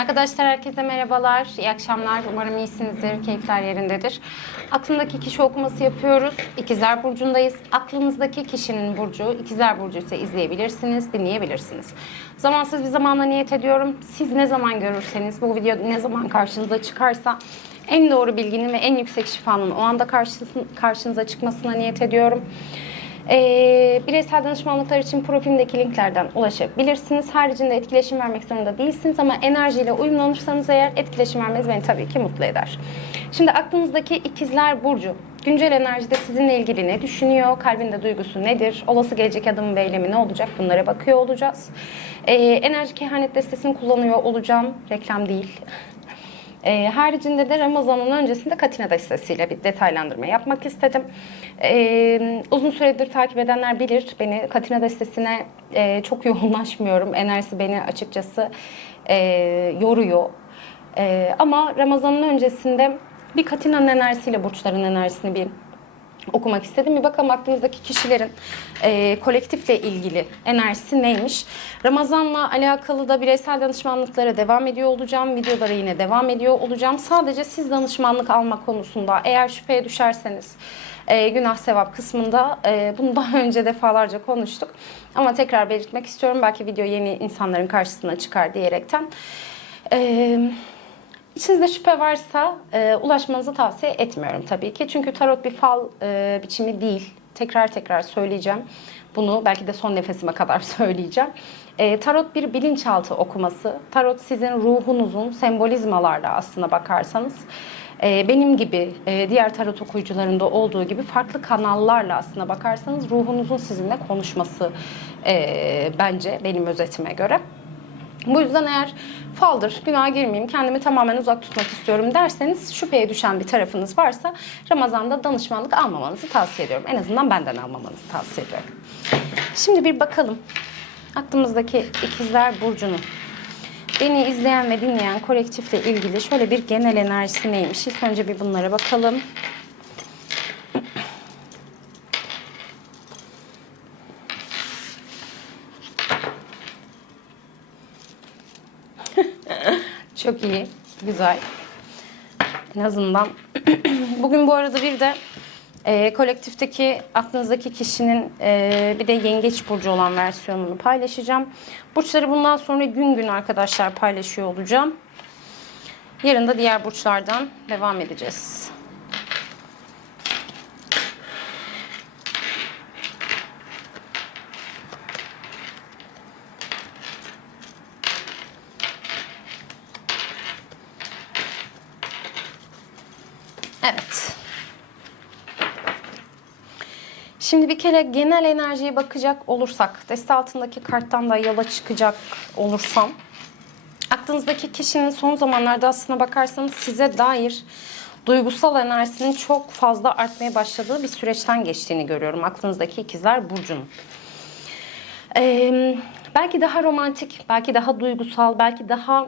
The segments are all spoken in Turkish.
Arkadaşlar herkese merhabalar, iyi akşamlar. Umarım iyisinizdir, keyifler yerindedir. Aklımdaki kişi okuması yapıyoruz. İkizler Burcu'ndayız. Aklınızdaki kişinin burcu, İkizler Burcu ise izleyebilirsiniz, dinleyebilirsiniz. Zamansız bir zamanda niyet ediyorum. Siz ne zaman görürseniz, bu video ne zaman karşınıza çıkarsa en doğru bilginin ve en yüksek şifanın o anda karşınız- karşınıza çıkmasına niyet ediyorum. Ee, bireysel danışmanlıklar için profilimdeki linklerden ulaşabilirsiniz. Haricinde etkileşim vermek zorunda değilsiniz ama enerjiyle uyumlanırsanız eğer etkileşim vermeniz beni tabii ki mutlu eder. Şimdi aklınızdaki ikizler burcu güncel enerjide sizinle ilgili ne düşünüyor? Kalbinde duygusu nedir? Olası gelecek adımı ve eylemi ne olacak? Bunlara bakıyor olacağız. Ee, enerji kehanet destesini kullanıyor olacağım. Reklam değil. E, haricinde de Ramazan'ın öncesinde Katina destesiyle bir detaylandırma yapmak istedim. E, uzun süredir takip edenler bilir beni Katina destesine e, çok yoğunlaşmıyorum. Enerjisi beni açıkçası e, yoruyor. E, ama Ramazan'ın öncesinde bir Katina'nın enerjisiyle burçların enerjisini bir okumak istedim. Bir bakalım aklınızdaki kişilerin e, kolektifle ilgili enerjisi neymiş? Ramazan'la alakalı da bireysel danışmanlıklara devam ediyor olacağım. Videolara yine devam ediyor olacağım. Sadece siz danışmanlık alma konusunda eğer şüpheye düşerseniz e, günah sevap kısmında e, bunu daha önce defalarca konuştuk. Ama tekrar belirtmek istiyorum. Belki video yeni insanların karşısına çıkar diyerekten. Eee İçinizde şüphe varsa e, ulaşmanızı tavsiye etmiyorum tabii ki. Çünkü tarot bir fal e, biçimi değil. Tekrar tekrar söyleyeceğim. Bunu belki de son nefesime kadar söyleyeceğim. E, tarot bir bilinçaltı okuması. Tarot sizin ruhunuzun sembolizmalarla aslına bakarsanız e, benim gibi e, diğer tarot okuyucularında olduğu gibi farklı kanallarla aslına bakarsanız ruhunuzun sizinle konuşması e, bence benim özetime göre. Bu yüzden eğer faldır, günaha girmeyeyim, kendimi tamamen uzak tutmak istiyorum derseniz şüpheye düşen bir tarafınız varsa Ramazan'da danışmanlık almamanızı tavsiye ediyorum. En azından benden almamanızı tavsiye ediyorum. Şimdi bir bakalım aklımızdaki ikizler burcunu. Beni izleyen ve dinleyen kolektifle ilgili şöyle bir genel enerjisi neymiş? İlk önce bir bunlara bakalım. Çok iyi, güzel. En azından bugün bu arada bir de e, kolektifteki aklınızdaki kişinin e, bir de yengeç burcu olan versiyonunu paylaşacağım. Burçları bundan sonra gün gün arkadaşlar paylaşıyor olacağım. Yarın da diğer burçlardan devam edeceğiz. Evet. Şimdi bir kere genel enerjiye bakacak olursak, deste altındaki karttan da yola çıkacak olursam, aklınızdaki kişinin son zamanlarda aslına bakarsanız size dair duygusal enerjisinin çok fazla artmaya başladığı bir süreçten geçtiğini görüyorum. Aklınızdaki ikizler Burcu'nun. Ee, belki daha romantik, belki daha duygusal, belki daha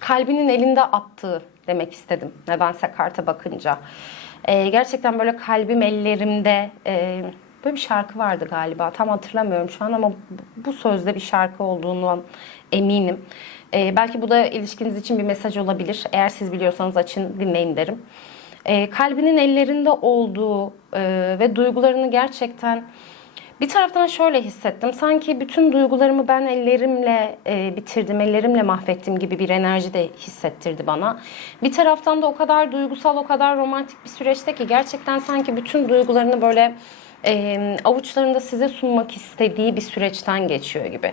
kalbinin elinde attığı demek istedim. Nedense karta bakınca. Ee, gerçekten böyle kalbim ellerimde e, böyle bir şarkı vardı galiba. Tam hatırlamıyorum şu an ama bu- sözde bir şarkı olduğundan eminim. Ee, belki bu da ilişkiniz için bir mesaj olabilir. Eğer siz biliyorsanız açın dinleyin derim. Ee, kalbinin ellerinde olduğu e, ve duygularını gerçekten bir taraftan şöyle hissettim. Sanki bütün duygularımı ben ellerimle e, bitirdim, ellerimle mahvettim gibi bir enerji de hissettirdi bana. Bir taraftan da o kadar duygusal, o kadar romantik bir süreçte ki gerçekten sanki bütün duygularını böyle e, avuçlarında size sunmak istediği bir süreçten geçiyor gibi.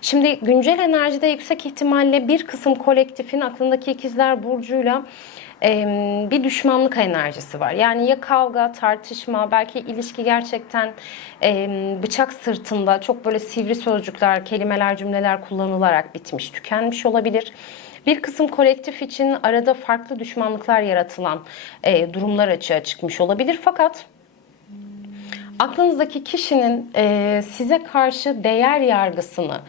Şimdi güncel enerjide yüksek ihtimalle bir kısım kolektifin aklındaki ikizler burcuyla bir düşmanlık enerjisi var. Yani ya kavga, tartışma, belki ilişki gerçekten bıçak sırtında çok böyle sivri sözcükler, kelimeler, cümleler kullanılarak bitmiş, tükenmiş olabilir. Bir kısım kolektif için arada farklı düşmanlıklar yaratılan e, durumlar açığa çıkmış olabilir. Fakat aklınızdaki kişinin e, size karşı değer yargısını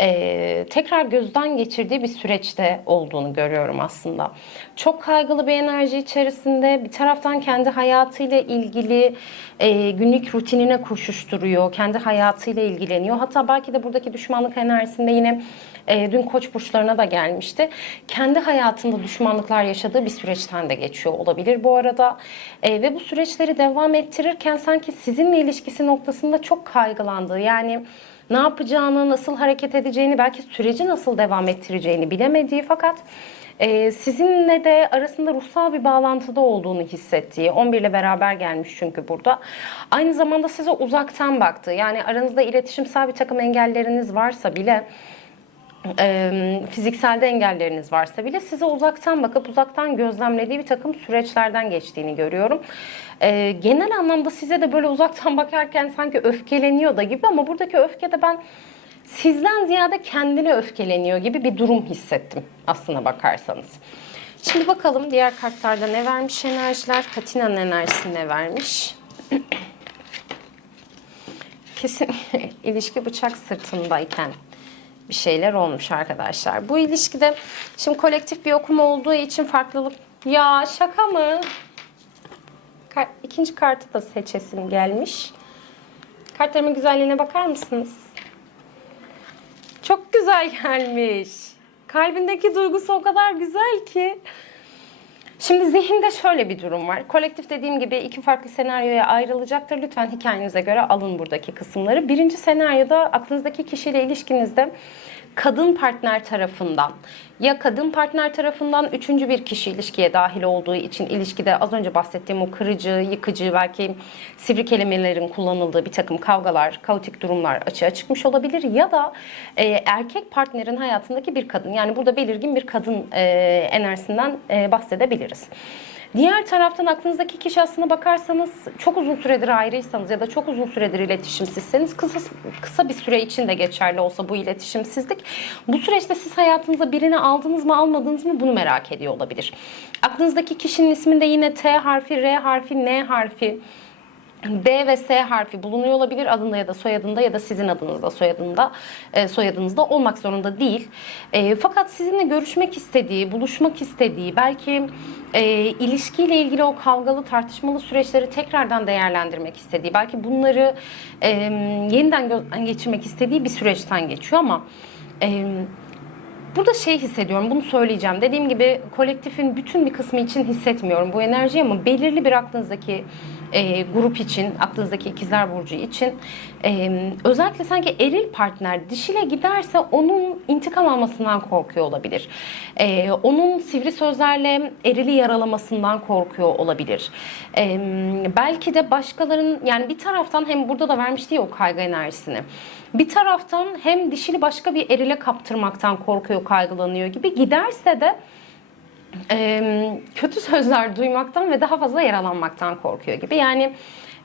e, tekrar gözden geçirdiği bir süreçte olduğunu görüyorum aslında. Çok kaygılı bir enerji içerisinde bir taraftan kendi hayatıyla ilgili e, günlük rutinine koşuşturuyor. Kendi hayatıyla ilgileniyor. Hatta belki de buradaki düşmanlık enerjisinde yine e, dün koç burçlarına da gelmişti. Kendi hayatında düşmanlıklar yaşadığı bir süreçten de geçiyor olabilir bu arada. E, ve bu süreçleri devam ettirirken sanki sizinle ilişkisi noktasında çok kaygılandığı yani ne yapacağını, nasıl hareket edeceğini, belki süreci nasıl devam ettireceğini bilemediği fakat e, sizinle de arasında ruhsal bir bağlantıda olduğunu hissettiği, 11 ile beraber gelmiş çünkü burada. Aynı zamanda size uzaktan baktı. Yani aranızda iletişimsel bir takım engelleriniz varsa bile e, fizikselde engelleriniz varsa bile size uzaktan bakıp uzaktan gözlemlediği bir takım süreçlerden geçtiğini görüyorum. E, genel anlamda size de böyle uzaktan bakarken sanki öfkeleniyor da gibi ama buradaki öfke de ben sizden ziyade kendine öfkeleniyor gibi bir durum hissettim aslına bakarsanız. Şimdi bakalım diğer kartlarda ne vermiş enerjiler? Katina'nın enerjisi ne vermiş? Kesin ilişki bıçak sırtındayken bir şeyler olmuş arkadaşlar. Bu ilişkide şimdi kolektif bir okuma olduğu için farklılık... Ya şaka mı? İkinci kartı da seçesim gelmiş. Kartlarımın güzelliğine bakar mısınız? Çok güzel gelmiş. Kalbindeki duygusu o kadar güzel ki. Şimdi zihinde şöyle bir durum var. Kolektif dediğim gibi iki farklı senaryoya ayrılacaktır. Lütfen hikayenize göre alın buradaki kısımları. Birinci senaryoda aklınızdaki kişiyle ilişkinizde kadın partner tarafından ya kadın partner tarafından üçüncü bir kişi ilişkiye dahil olduğu için ilişkide az önce bahsettiğim o kırıcı, yıkıcı, belki sivri kelimelerin kullanıldığı bir takım kavgalar, kaotik durumlar açığa çıkmış olabilir. Ya da e, erkek partnerin hayatındaki bir kadın yani burada belirgin bir kadın e, enerjisinden e, bahsedebiliriz. Diğer taraftan aklınızdaki kişi aslına bakarsanız çok uzun süredir ayrıysanız ya da çok uzun süredir iletişimsizseniz kısa, kısa bir süre için de geçerli olsa bu iletişimsizlik bu süreçte siz hayatınıza birini aldınız mı almadınız mı bunu merak ediyor olabilir. Aklınızdaki kişinin isminde yine T harfi, R harfi, N harfi B ve S harfi bulunuyor olabilir adında ya da soyadında ya da sizin adınızda soyadında e, soyadınızda olmak zorunda değil. E, fakat sizinle görüşmek istediği, buluşmak istediği, belki e, ilişkiyle ilgili o kavgalı tartışmalı süreçleri tekrardan değerlendirmek istediği, belki bunları e, yeniden geçirmek istediği bir süreçten geçiyor ama e, Burada şey hissediyorum, bunu söyleyeceğim. Dediğim gibi kolektifin bütün bir kısmı için hissetmiyorum bu enerjiyi ama belirli bir aklınızdaki e, grup için, aklınızdaki ikizler burcu için e, özellikle sanki eril partner dişile giderse onun intikam almasından korkuyor olabilir. E, onun sivri sözlerle erili yaralamasından korkuyor olabilir. E, belki de başkalarının yani bir taraftan hem burada da vermişti ya o kaygı enerjisini. Bir taraftan hem dişili başka bir erile kaptırmaktan korkuyor, kaygılanıyor gibi giderse de e, kötü sözler duymaktan ve daha fazla yaralanmaktan korkuyor gibi. Yani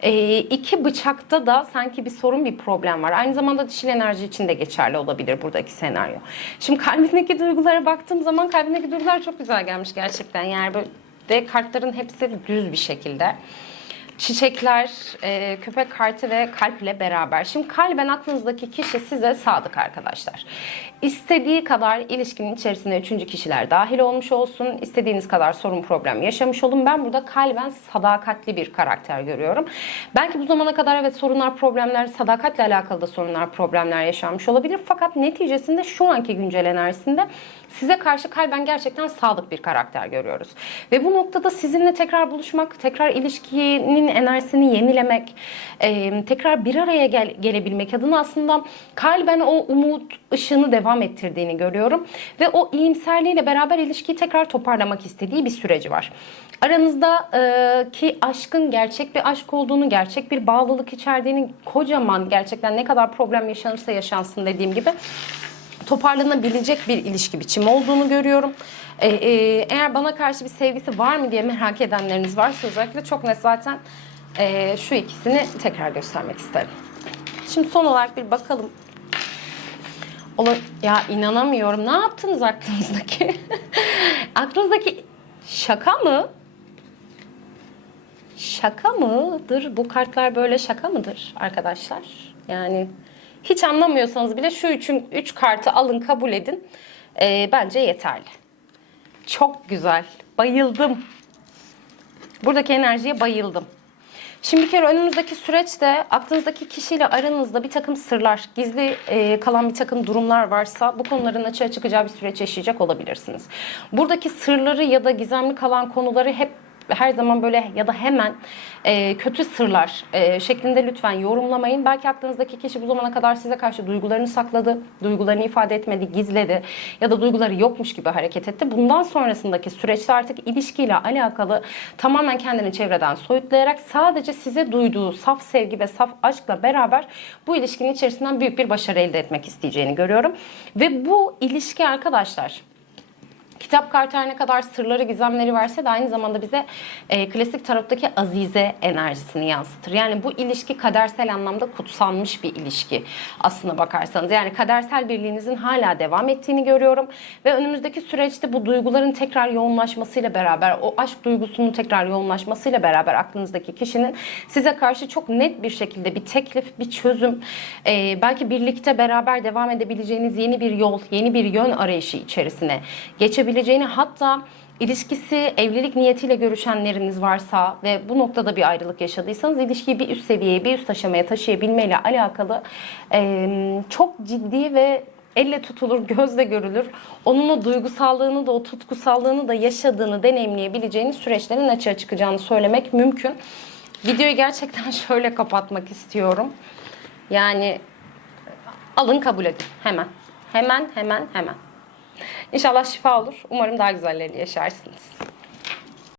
e, iki bıçakta da sanki bir sorun, bir problem var. Aynı zamanda dişil enerji için de geçerli olabilir buradaki senaryo. Şimdi kalbindeki duygulara baktığım zaman kalbindeki duygular çok güzel gelmiş gerçekten. Yani böyle kartların hepsi düz bir şekilde çiçekler, e, köpek kartı ve kalple beraber. Şimdi kalben aklınızdaki kişi size sadık arkadaşlar. İstediği kadar ilişkinin içerisinde üçüncü kişiler dahil olmuş olsun. istediğiniz kadar sorun problem yaşamış olun. Ben burada kalben sadakatli bir karakter görüyorum. Belki bu zamana kadar evet sorunlar, problemler, sadakatle alakalı da sorunlar, problemler yaşanmış olabilir. Fakat neticesinde şu anki güncel enerjisinde size karşı kalben gerçekten sadık bir karakter görüyoruz. Ve bu noktada sizinle tekrar buluşmak, tekrar ilişkinin enerjisini yenilemek, e, tekrar bir araya gel, gelebilmek adına aslında kalben o umut ışığını devam ettirdiğini görüyorum. Ve o iyimserliğiyle beraber ilişkiyi tekrar toparlamak istediği bir süreci var. Aranızda e, ki aşkın gerçek bir aşk olduğunu, gerçek bir bağlılık içerdiğini, kocaman gerçekten ne kadar problem yaşanırsa yaşansın dediğim gibi toparlanabilecek bir ilişki biçimi olduğunu görüyorum. Ee, e, eğer bana karşı bir sevgisi var mı diye merak edenleriniz varsa özellikle çok net zaten e, şu ikisini tekrar göstermek isterim. Şimdi son olarak bir bakalım. Ola, ya inanamıyorum. Ne yaptınız aklınızdaki? aklınızdaki şaka mı? Şaka mıdır? Bu kartlar böyle şaka mıdır arkadaşlar? Yani Hiç anlamıyorsanız bile şu üçün, üç kartı alın kabul edin. Ee, bence yeterli. Çok güzel. Bayıldım. Buradaki enerjiye bayıldım. Şimdi bir kere önümüzdeki süreçte aklınızdaki kişiyle aranızda bir takım sırlar, gizli e, kalan bir takım durumlar varsa bu konuların açığa çıkacağı bir süreç yaşayacak olabilirsiniz. Buradaki sırları ya da gizemli kalan konuları hep her zaman böyle ya da hemen e, kötü sırlar e, şeklinde lütfen yorumlamayın. Belki aklınızdaki kişi bu zamana kadar size karşı duygularını sakladı, duygularını ifade etmedi, gizledi ya da duyguları yokmuş gibi hareket etti. Bundan sonrasındaki süreçte artık ilişkiyle alakalı tamamen kendini çevreden soyutlayarak sadece size duyduğu saf sevgi ve saf aşkla beraber bu ilişkinin içerisinden büyük bir başarı elde etmek isteyeceğini görüyorum. Ve bu ilişki arkadaşlar Kitap kartı ne kadar sırları, gizemleri verse de aynı zamanda bize e, klasik tarottaki azize enerjisini yansıtır. Yani bu ilişki kadersel anlamda kutsanmış bir ilişki aslına bakarsanız. Yani kadersel birliğinizin hala devam ettiğini görüyorum. Ve önümüzdeki süreçte bu duyguların tekrar yoğunlaşmasıyla beraber, o aşk duygusunun tekrar yoğunlaşmasıyla beraber aklınızdaki kişinin size karşı çok net bir şekilde bir teklif, bir çözüm, e, belki birlikte beraber devam edebileceğiniz yeni bir yol, yeni bir yön arayışı içerisine geçebileceğini hatta ilişkisi evlilik niyetiyle görüşenleriniz varsa ve bu noktada bir ayrılık yaşadıysanız ilişkiyi bir üst seviyeye, bir üst aşamaya taşıyabilmeyle alakalı e, çok ciddi ve elle tutulur, gözle görülür. Onun o duygusallığını da, o tutkusallığını da yaşadığını, deneyimleyebileceğiniz süreçlerin açığa çıkacağını söylemek mümkün. Videoyu gerçekten şöyle kapatmak istiyorum. Yani alın kabul edin hemen. Hemen, hemen, hemen. İnşallah şifa olur. Umarım daha güzellerini yaşarsınız.